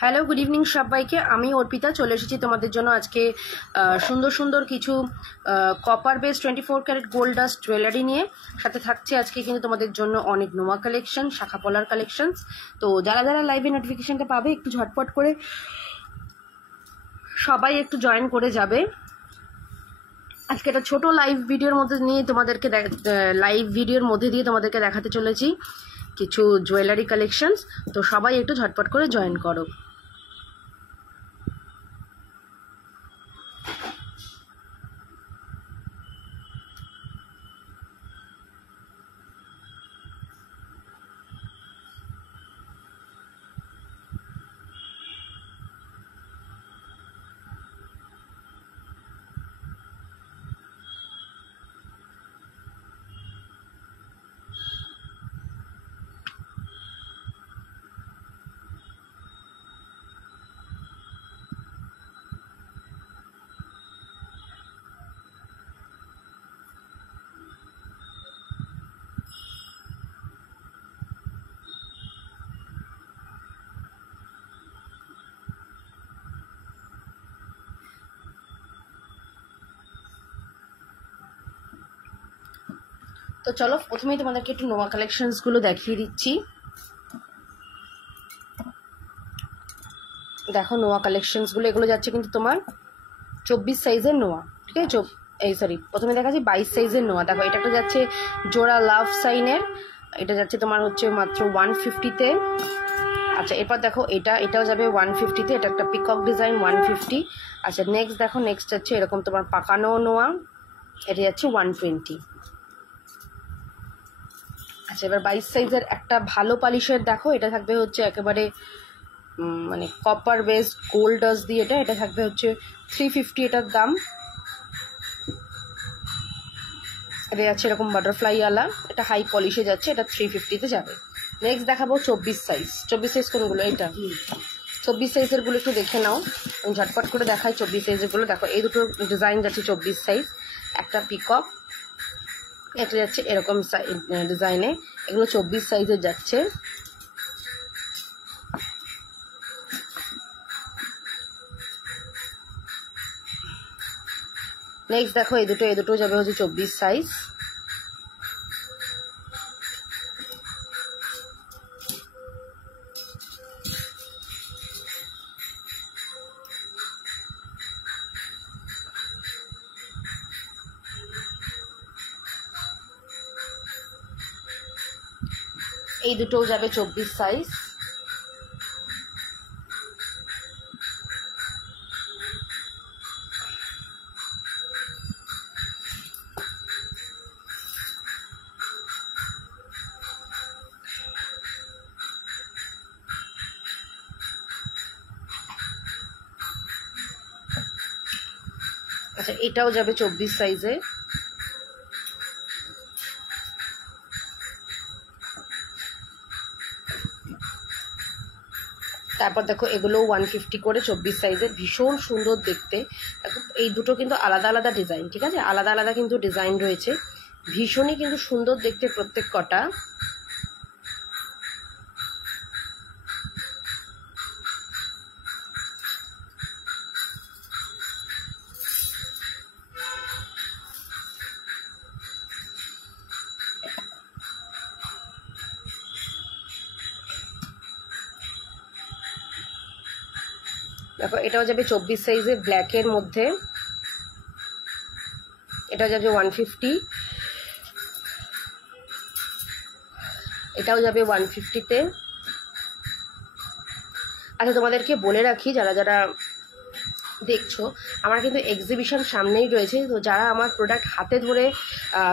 Hello, good evening সবাইকে। আমি অর্পিতা চলে এসেছি তোমাদের জন্য আজকে সুন্দর সুন্দর কিছু copper base 24 carat gold dust jewellery নিয়ে। সাথে থাকছে আজকে কিন্তু তোমাদের জন্য অনেক নোয়া কালেকশন, শাখা পলার কালেকশনস। তো যারা যারা লাইভে নোটিফিকেশনটা পাবে একটু ঝটপট করে সবাই একটু জয়েন করে যাবে। আজকে একটা ছোট লাইভ ভিডিওর মধ্যে দিয়ে তোমাদেরকে দেখাতে চলেছি কিছু জুয়েলারি কালেকশনস। তো সবাই একটু ঝটপট করে জয়েন করো। তো চলো প্রথমেই তোমাদেরকে একটু নোয়া কালেকশনসগুলো দেখিয়ে দিচ্ছি। দেখো নোয়া কালেকশনসগুলো, এগুলো যাচ্ছে কিন্তু তোমার 24 সাইজের নোয়া, ঠিক আছে? প্রথমে দেখাচ্ছি 22 সাইজের নোয়া। দেখো এটা একটা যাচ্ছে জোড়া লাভ সাইনের, এটা যাচ্ছে তোমার হচ্ছে মাত্র 150-তে। আচ্ছা, এরপর দেখো এটাও যাবে 150-তে। এটা একটা পিকক ডিজাইন 150। আচ্ছা, নেক্সট যাচ্ছে এরকম তোমার পাকানো নোয়া, এটা যাচ্ছে 120। আচ্ছা, এবার 22 সাইজের একটা ভালো পালিশের দেখো, এটা থাকবে হচ্ছে একেবারে মানে কপার বেস গোল্ড ডাস্ট দিয়ে। এটা থাকবে হচ্ছে 350 এটার দাম। এটা যাচ্ছে এরকম বাটারফ্লাই আলা, এটা হাই পলিশে যাচ্ছে, এটা 350-তে যাবে। নেক্সট দেখাবো 24 সাইজ কোনগুলো? এটা 24 সাইজের গুলো একটু দেখে নাও, আমি ঝটপট করে দেখাই 24 সাইজের গুলো। দেখো এই দুটো ডিজাইন যাচ্ছে 24 সাইজ, একটা পিকক, এটা যাচ্ছে এরকম ডিজাইনে, এগুলো 24 সাইজের যাচ্ছে। নেক্সট দেখো এই দুটো যাবে হচ্ছে 24 সাইজ। এই দুটোও যাবে 24 সাইজ। আচ্ছা, এটাও যাবে 24 সাইজে। তারপর দেখো এগুলো 150 করে 24 সাইজের, ভীষণ সুন্দর দেখতে। এই দুটো কিন্তু আলাদা আলাদা ডিজাইন, ঠিক আছে? আলাদা আলাদা কিন্তু ডিজাইন রয়েছে, ভীষণই কিন্তু সুন্দর দেখতে প্রত্যেক কটা। দেখো এটাও যাবে 24 সাইজে ব্ল্যাকের মধ্যে, এটা যাবে 150, এটাও যাবে 150-তে। আচ্ছা, তোমাদেরকে বলে রাখি যারা যারা দেখছো, আমার কিন্তু এক্সিবিশন সামনেই রয়েছে। তো যারা আমার প্রোডাক্ট হাতে ধরে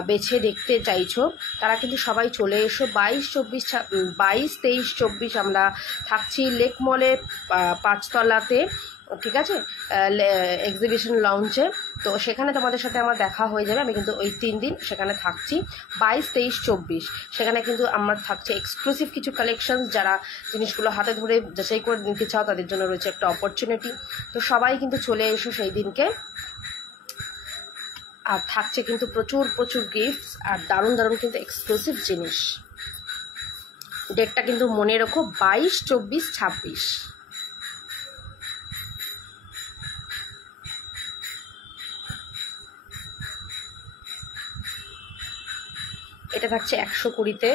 বেছে দেখতে চাইছো তারা কিন্তু সবাই চলে এসো। 22, 23, 24 আমরা থাকছি লেক মলের 5তলাতে, ঠিক আছে? এক্সিবিশন লঞ্চে। তো সেখানে তোমাদের সাথে আমার দেখা হয়ে যাবে। আমি কিন্তু ওই 3 দিন সেখানে থাকছি, 22, 23, 24। সেখানে কিন্তু আমার থাকছে এক্সক্লুসিভ কিছু কালেকশন। যারা জিনিসগুলো হাতে ধরে যাচাই করে নিতে চাও তাদের জন্য রয়েছে একটা অপরচুনিটি। তো সবাই কিন্তু চলে এসো সেই দিনকে। আর থাকছে কিন্তু প্রচুর প্রচুর গিফটস আর দারুণ দারুণ কিন্তু এক্সক্লুসিভ জিনিস। ডেটটা কিন্তু মনে রেখো 22, 24, 26। এটা থাকছে 120-তে।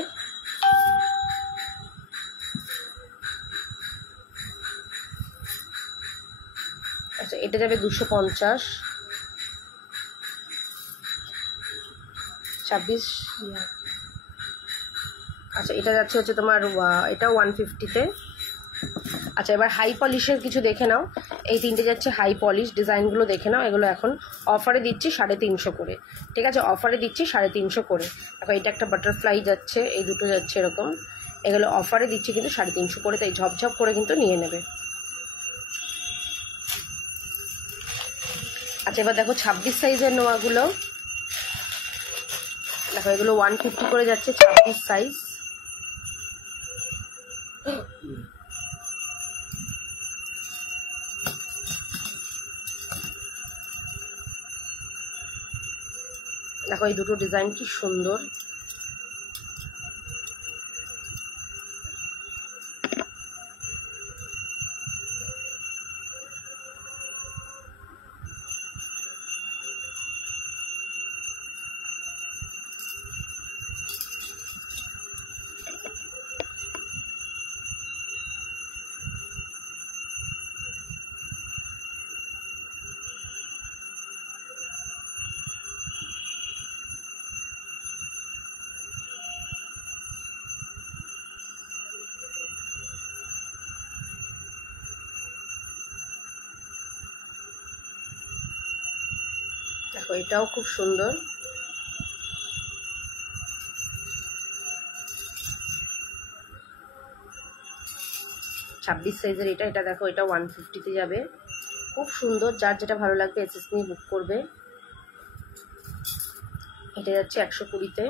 আচ্ছা এটা যাবে 250, 26। আচ্ছা এটা যাচ্ছে হচ্ছে তোমার এটাও 150-তে। আচ্ছা এবার হাই পলিশের কিছু দেখে নাও। এই তিনটে যাচ্ছে হাই পলিশ, ডিজাইনগুলো দেখে নাও। এগুলো এখন অফারে দিচ্ছি 350 করে, ঠিক আছে? অফারে দিচ্ছি 350 করে। এখন এটা একটা বাটারফ্লাই যাচ্ছে, এই দুটো যাচ্ছে এরকম। এগুলো অফারে দিচ্ছি কিন্তু 350 করে, তাই ঝপঝপ করে কিন্তু নিয়ে নেবে। আচ্ছা এবার দেখো 26 সাইজের নোয়াগুলো, দেখো এগুলো 150 করে যাচ্ছে 26 সাইজ। দেখো এই দুটো ডিজাইন কি সুন্দর। দেখো এটাও খুব সুন্দর। ছাব্বিশ সাইজের এটা, এটা দেখো এটা 150-তে যাবে, খুব সুন্দর। যার যেটা ভালো লাগবে এসএস নিয়ে বুক করবে। এটা যাচ্ছে 120-তে।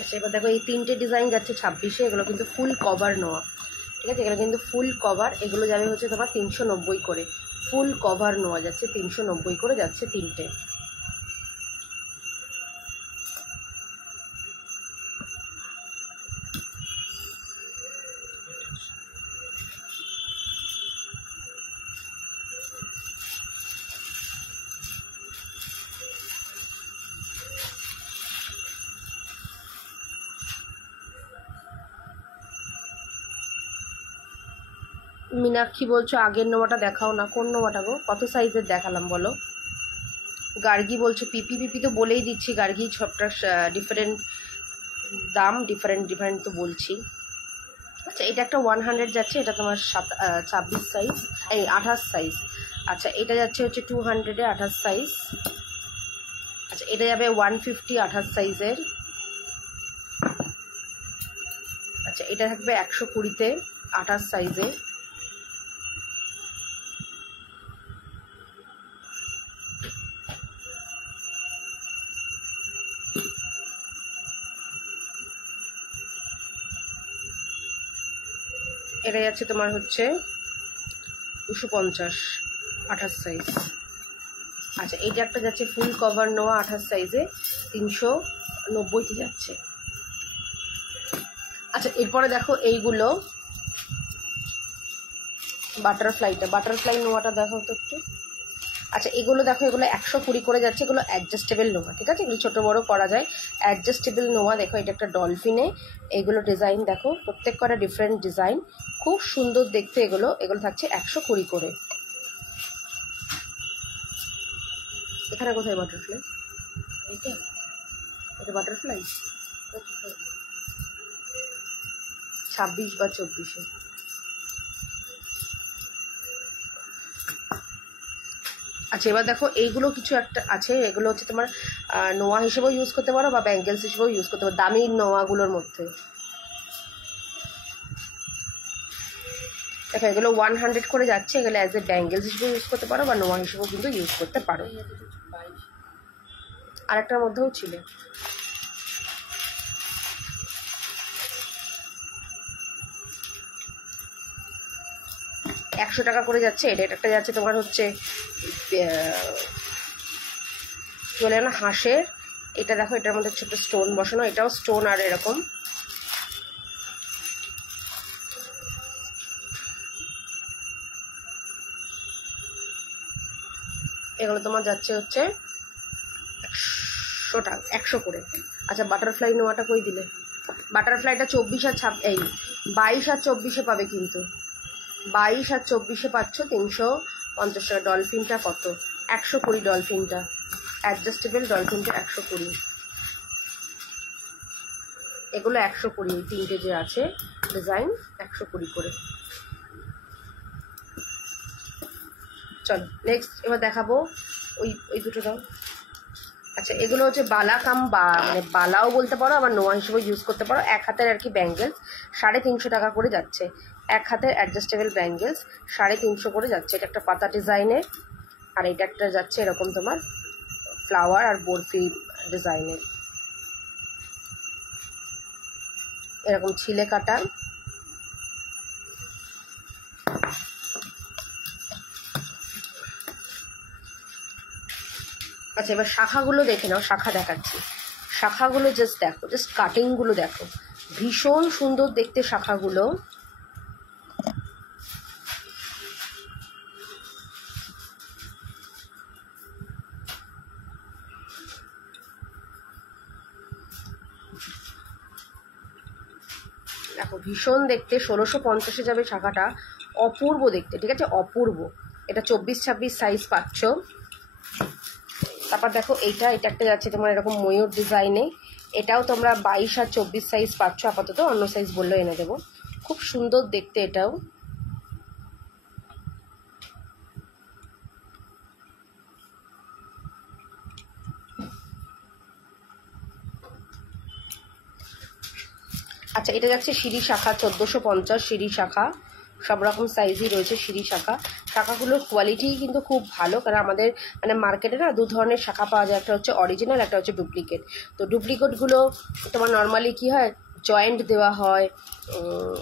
আচ্ছা এবার দেখো এই তিনটে ডিজাইন যাচ্ছে 26-এ। এগুলো কিন্তু ফুল কভার নেওয়া, ঠিক আছে? এগুলো কিন্তু ফুল কভার। এগুলো যাবে হচ্ছে তোমার 390 করে। ফুল কভার নেওয়া যাচ্ছে 390 করে যাচ্ছে তিনটে। মীনাক্ষী বলছো আগের নোয়াটা দেখাও না। কোন নোয়াটা গো? কত সাইজের দেখালাম বলো? গার্গি বলছো পিপি। পিপি তো বলেই দিচ্ছি, গার্গি সবটা ডিফারেন্ট দাম, ডিফারেন্ট তো বলছি। আচ্ছা এটা একটা 100 যাচ্ছে, এটা তোমার 26 সাইজ, এই 28 সাইজ। আচ্ছা এটা যাচ্ছে হচ্ছে 200-এ 28 সাইজ। আচ্ছা এটা যাবে 150 28 সাইজের। আচ্ছা এটা থাকবে 120-তে 28 সাইজে। এটা যাচ্ছে তোমার হচ্ছে 250 28 সাইজ। আচ্ছা এইটা একটা যাচ্ছে ফুল কভার নোয়া 28 সাইজে, 390-তে যাচ্ছে। আচ্ছা এরপরে দেখো এইগুলো বাটারফ্লাই নোয়াটা দেখো তো একটু। আচ্ছা এগুলো দেখো, এগুলো 120 করে যাচ্ছে। এগুলো অ্যাডজাস্টেবল নোয়া, ঠিক আছে? এগুলো ছোটো বড়ো করা যায়, অ্যাডজাস্টেবল নোয়া। দেখো এটা একটা ডলফিনে, এইগুলো ডিজাইন দেখো, প্রত্যেক কটা ডিফারেন্ট ডিজাইন, খুব সুন্দর দেখতে। এগুলো থাকছে 120 করে। এখানে কোথায় বাটারফ্লাই? এটা বাটারফ্লাই 26 বা 24-এ। আচ্ছা এবার দেখো এইগুলো কিছু একটা আছে, এগুলো হচ্ছে তোমার নোয়া হিসেবেও ইউজ করতে পারো বা ব্যাঙ্গেলস হিসেবেও ইউজ করতে পারো, দামি নোয়াগুলোর মধ্যে। দেখো এগুলো 100 করে যাচ্ছে। এগুলো অ্যাজ এ ব্যাঙ্গেলস হিসেবেও ইউজ করতে পারো বা নোয়া হিসেবেও কিন্তু ইউজ করতে পারো। আরেকটার মধ্যেও ছিল। একশো টাকা করে যাচ্ছে। এটা একটা যাচ্ছে তোমার হচ্ছে বলে না হাঁসের। এটা দেখো এটার মধ্যে ছোট স্টোন বসানো, এটাও স্টোন আর এরকম। এগুলো তোমার যাচ্ছে হচ্ছে 100 টাকা, 100 করে। আচ্ছা বাটারফ্লাই নেওয়াটা কই দিলে? বাটারফ্লাইটা 24 আর 22 আর 24-এ পাবে, কিন্তু 22 আর 24-এ পাচ্ছ 350 টাকা। ডলফিনটা কত? 120 ডলফিনটা, অ্যাডজাস্টেবল ডলফিনটা 120। এগুলো 120, তিনটে যে আছে ডিজাইন 120 করে। চলো নেক্সট এবার দেখাবো ওই দুটো দাও। আচ্ছা এগুলো হচ্ছে বালা কাম বা মানে বালাও বলতে পারো, আবার নোয়া হিসেবে ইউজ করতে পারো। এক হাতের আর কি ব্যাঙ্গেলস 350 টাকা করে যাচ্ছে। এক হাতের অ্যাডজাস্টেবল ব্যাঙ্গেলস 350 করে যাচ্ছে। এটা একটা পাতা ডিজাইনের, আর এটা একটা যাচ্ছে এরকম তোমার ফ্লাওয়ার আর বরফি ডিজাইনের, এরকম ছিলে কাটা। আচ্ছা এবার শাখাগুলো দেখে নাও, শাখা দেখাচ্ছি। শাখাগুলো জাস্ট দেখো, জাস্ট কাটিংগুলো দেখো, ভীষণ সুন্দর দেখতে শাখাগুলো। দেখো ভীষণ দেখতে, 1650-এ যাবে শাখাটা, অপূর্ব দেখতে, ঠিক আছে, অপূর্ব। এটা 24-26 সাইজ পাচ্ছ। তারপর দেখো এটা একটা যাচ্ছে তোমার এরকম ময়ূর ডিজাইনে, এটাও তোমরা 22 আর 24 সাইজ পাচ্ছ। আপাতত অন্য সাইজ বললেও এনে দেবো, খুব সুন্দর দেখতে এটাও। আচ্ছা এটা যাচ্ছে সিঁড়ি শাখা, 1450 সিঁড়ি শাখা, সব রকম সাইজই রয়েছে সিঁড়ি শাখা। শাখাগুলোর কোয়ালিটি কিন্তু খুব ভালো, কারণ আমাদের মানে মার্কেটে না দু ধরনের শাখা পাওয়া যায়, একটা হচ্ছে অরিজিনাল, একটা হচ্ছে ডুপ্লিকেট। তো ডুপ্লিকেটগুলো তোমার নর্মালি কি হয়, জয়েন্ট দেওয়া হয়,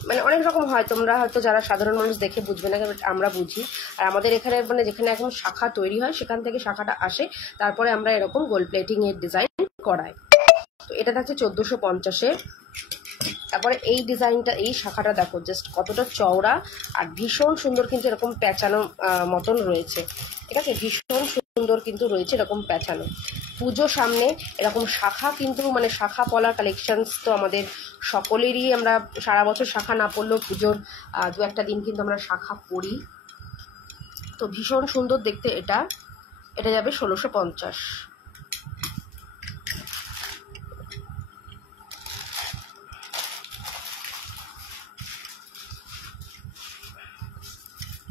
মানে অনেক রকম হয়, তোমরা হয়তো যারা সাধারণ মানুষ দেখে বুঝবে না, আমরা বুঝি। আর আমাদের এখানে মানে যেখানে এখন শাখা তৈরি হয় সেখান থেকে শাখাটা আসে, তারপরে আমরা এরকম গোল্ড প্লেটিংয়ের ডিজাইন করাই। তো এটা থাকছে 1450-এ। তারপরে এই ডিজাইনটা, এই শাখাটা দেখো জাস্ট কতটা চওড়া আর ভীষণ সুন্দর, কিন্তু এরকম প্যাঁচানো মতন রয়েছে, ঠিক আছে, ভীষণ সুন্দর কিন্তু রয়েছে এরকম প্যাঁচানো। পুজো সামনে এরকম শাখা, কিন্তু মানে শাখা পলার কালেকশনস তো আমাদের সকলেরই, আমরা সারা বছর শাখা না পরলেও পুজোর 2-1 দিন কিন্তু আমরা শাখা পরি। তো ভীষণ সুন্দর দেখতে এটা যাবে 1650।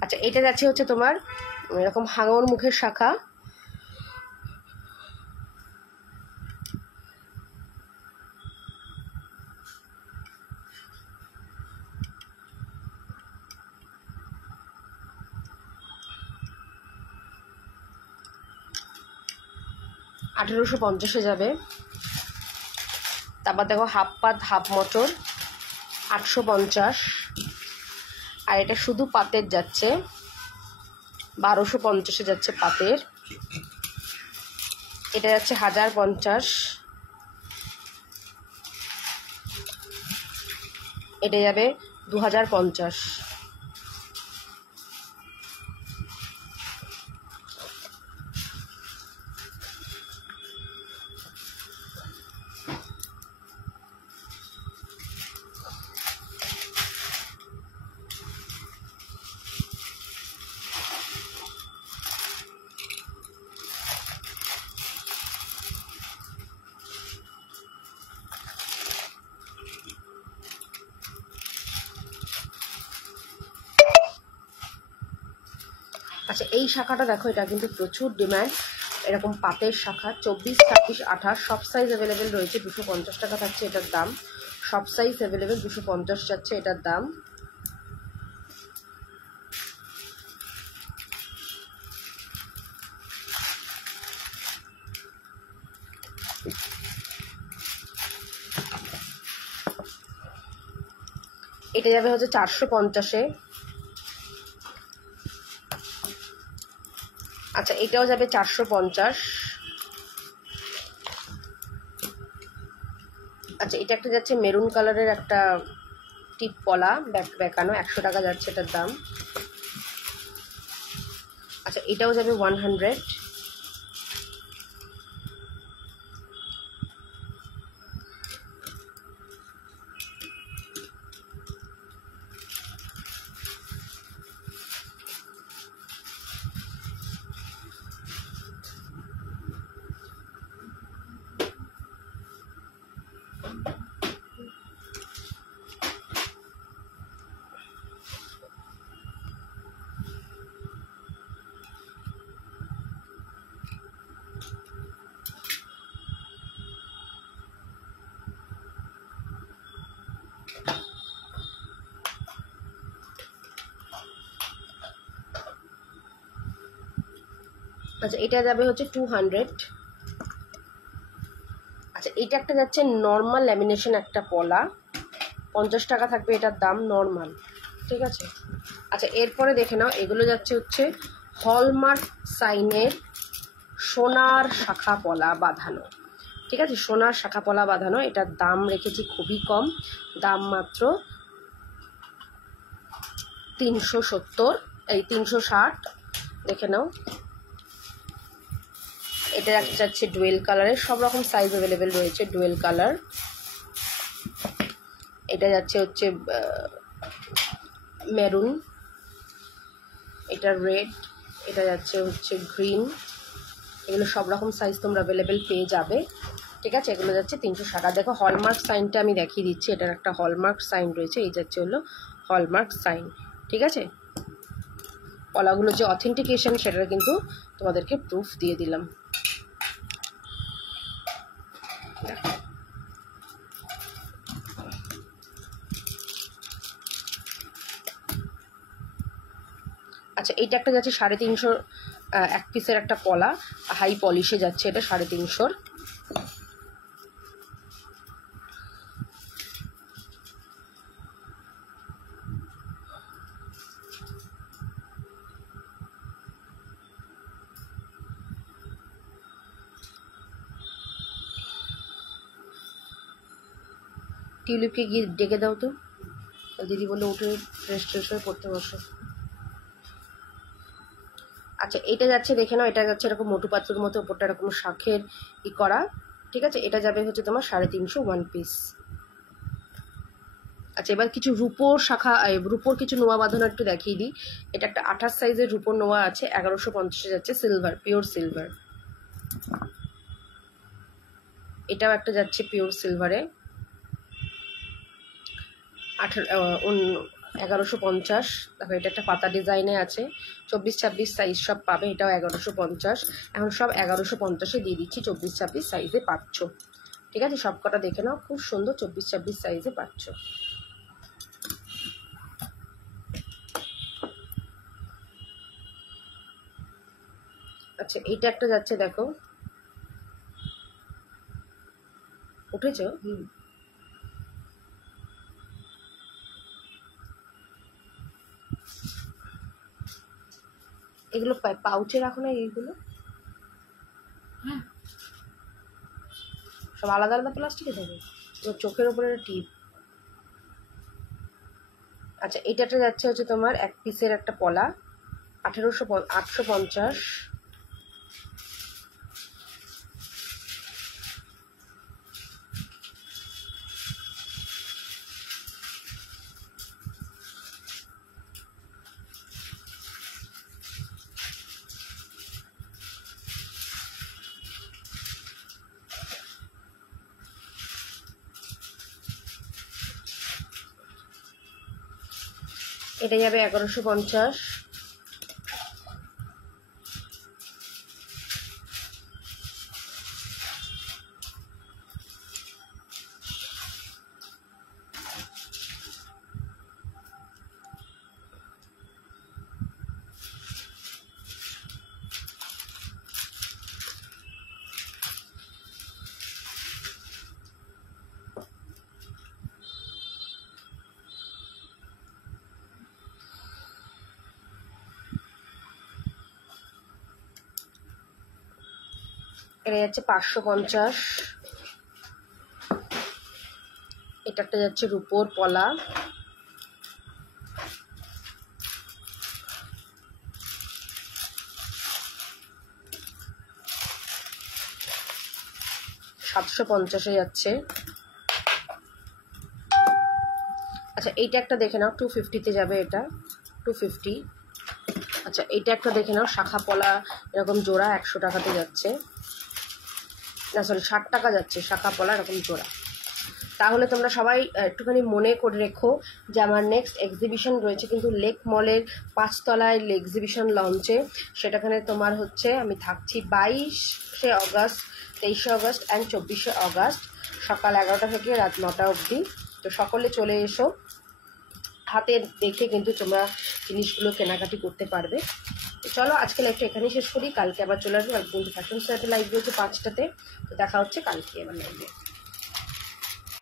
আচ্ছা এটা যাচ্ছে হচ্ছে তোমার এরকম হাঙর মুখের শাখা, (1850) যাবে। তারপর দেখো হাফ পাত হাফ মটর 850, আর এটা শুধু পাতের যাচ্ছে 1250 যাচ্ছে পাতের। এটা যাচ্ছে 1050, এটা যাবে 2050। আচ্ছা এই শাখাটা দেখো, এটা কিন্তু প্রচুর ডিমান্ড, এরকম পাতের শাখা 24, 26, 28 সব সাইজ অ্যাভেলেবেল রয়েছে। 250 টাকা থাকছে এটার দাম, সব সাইজ অ্যাভেলেবেল, 250 যাচ্ছে এটার দাম। এটা যাবে হচ্ছে 450-এ। আচ্ছা এটাও যাবে 450। আচ্ছা এটা একটা যাচ্ছে মেরুন কালারের একটা টিপ পলা বেঁকানো, 100 টাকা যাচ্ছে এটার দাম। আচ্ছা এটাও যাবে 100। আচ্ছা এটা যাবে হচ্ছে 200। আচ্ছা এটা একটা যাচ্ছে নর্মাল ল্যামিনেশন একটা পলা, 50 টাকা থাকবে এটার দাম, নর্মাল, ঠিক আছে। আচ্ছা এরপরে দেখে নাও, এগুলো যাচ্ছে হচ্ছে হলমার্ক সাইনের সোনার শাখা পলা বাঁধানো, ঠিক আছে, সোনার শাখা পলা বাঁধানো। এটার দাম রেখেছি খুবই কম, দাম মাত্র 370, এই 360, দেখে নাও। এটা যাচ্ছে ডুয়েল কালারের, সব রকম সাইজ অ্যাভেলেবেল রয়েছে, ডুয়েল কালার। এটা যাচ্ছে হচ্ছে মেরুন, এটা রেড, এটা যাচ্ছে হচ্ছে গ্রিন। এগুলো সব রকম সাইজ তোমরা অ্যাভেলেবেল পেয়ে যাবে, ঠিক আছে। এগুলো যাচ্ছে 360। দেখো হলমার্ক সাইনটা আমি দেখিয়ে দিচ্ছি, এটার একটা হলমার্ক সাইন রয়েছে, এই যাচ্ছে হলো হলমার্ক সাইন, ঠিক আছে। পলাগুলো যে অথেন্টিকেশন সেটার কিন্তু তোমাদেরকে প্রুফ দিয়ে দিলাম। আচ্ছা এইটা একটা যাচ্ছে 350, এক পিসের একটা পলা, হাই পলিশে যাচ্ছে এটা 350। টিউলিপকে গিয়ে ডেকে দাও তো, দিদি বলে উঠে ফ্রেশ ট্রেশ হয়ে পড়তে বসো। আচ্ছা এটা যাচ্ছে দেখে নাও, এটা যাচ্ছে এরকম মোটু পাতুর মতো, ওপরটা এরকম শাঁখের করা, ঠিক আছে। এটা যাবে হচ্ছে তোমার 350 ওয়ান পিস। আচ্ছা এবার কিছু রূপোর শাখা, রূপোর কিছু নোয়া বাঁধানো একটু দেখিয়ে দিই। এটা একটা 28 সাইজের রূপোর নোয়া আছে, 1150 যাচ্ছে, সিলভার, পিওর সিলভার। এটাও একটা যাচ্ছে পিওর সিলভারে, 1150। দেখো এটা একটা পাতা ডিজাইনে আছে, 24-26 সাইজ সব পাবে, এটাও 1150। এখন সব 1150-এ দিয়ে দিচ্ছি, 24-26 সাইজে পাচ্ছ, ঠিক আছে। সব কটা দেখে নাও, খুব সুন্দর 24-26 সাইজে পাচ্ছ। আচ্ছা এইটা একটা যাচ্ছে, দেখো উঠেছ, এগুলো পাউচে রাখো না, এইগুলো সব আলাদা আলাদা প্লাস্টিকে থাকে, চোখের ওপরে টিপ। আচ্ছা এইটাটা যাচ্ছে হচ্ছে তোমার এক পিসের একটা পলা, 850। এটা যাবে 1150। এটা যাচ্ছে 550। এটা একটা যাচ্ছে রূপোর পলা, $750 যাচ্ছে। আচ্ছা এইটা একটা দেখে নাও, 250-তে যাবে, এটা 250। আচ্ছা এইটা একটা দেখে নাও, শাখা পলা এরকম জোড়া 100 টাকাতে যাচ্ছে, না সরি 60 টাকা যাচ্ছে, শাখা পলা এরকম জোড়া। তাহলে তোমরা সবাই একটুখানি মনে করে রেখো যে আমার নেক্সট এক্সিবিশন রয়েছে কিন্তু লেক মলের 5 তলায় এক্সিবিশন লঞ্চে, সেটাখানে তোমার হচ্ছে আমি থাকছি 22শে অগস্ট, 23শে অগস্ট অ্যান্ড 24শে অগস্ট, সকাল 11টা থেকে রাত 9টা অবধি। তো সকলে চলে এসো, হাতে দেখে কিন্তু তোমরা জিনিসগুলো কেনাকাটি করতে পারবে। চলো আজকে লাইভটা এখানেই শেষ করি, কালকে আবার চলে আসবো। আর কিন্তু ফ্যাশন স্টাইলে লাইভ রয়েছে 5টাতে, তো দেখা হচ্ছে কালকে আবার লাইভে।